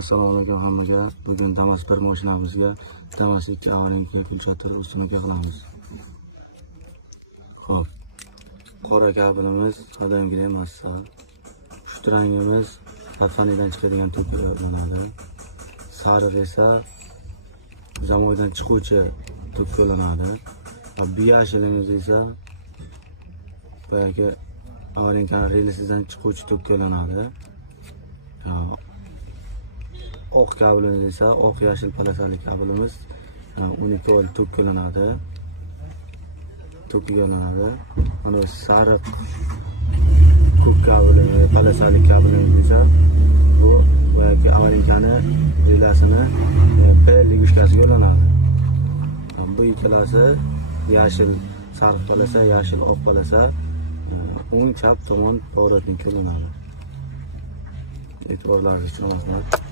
Assalomu alaykum hammaga. Bugun Damas 1 mashinamizga Damas 2 avarinka filtr ustunaka qilamiz. Xo'p. Qora kabelimiz qadimgi emas. Pushti rangimiz patfanidan chiqadigan to'planadi. Sariq esa zamoydan chiquvchi to'planadi. Va bu yashilimiz esa boyagi avarinkaning relisidan chiquvchi to'planadi. Oq kabelimiz esa oq yashil palasali kabelimiz 12 volt to'planadi. Mana sariq ko'k kabelimiz, palasali kabelimiz esa bu yoki avarinkani relasini P-ligishkasiga yo'lanadi. Bu ikkalasi yashil sariq palasa, yashil oq palasa o'ng chap tomon poroxga yo'lanadi. E'tiborlaringiz uchun rahmat.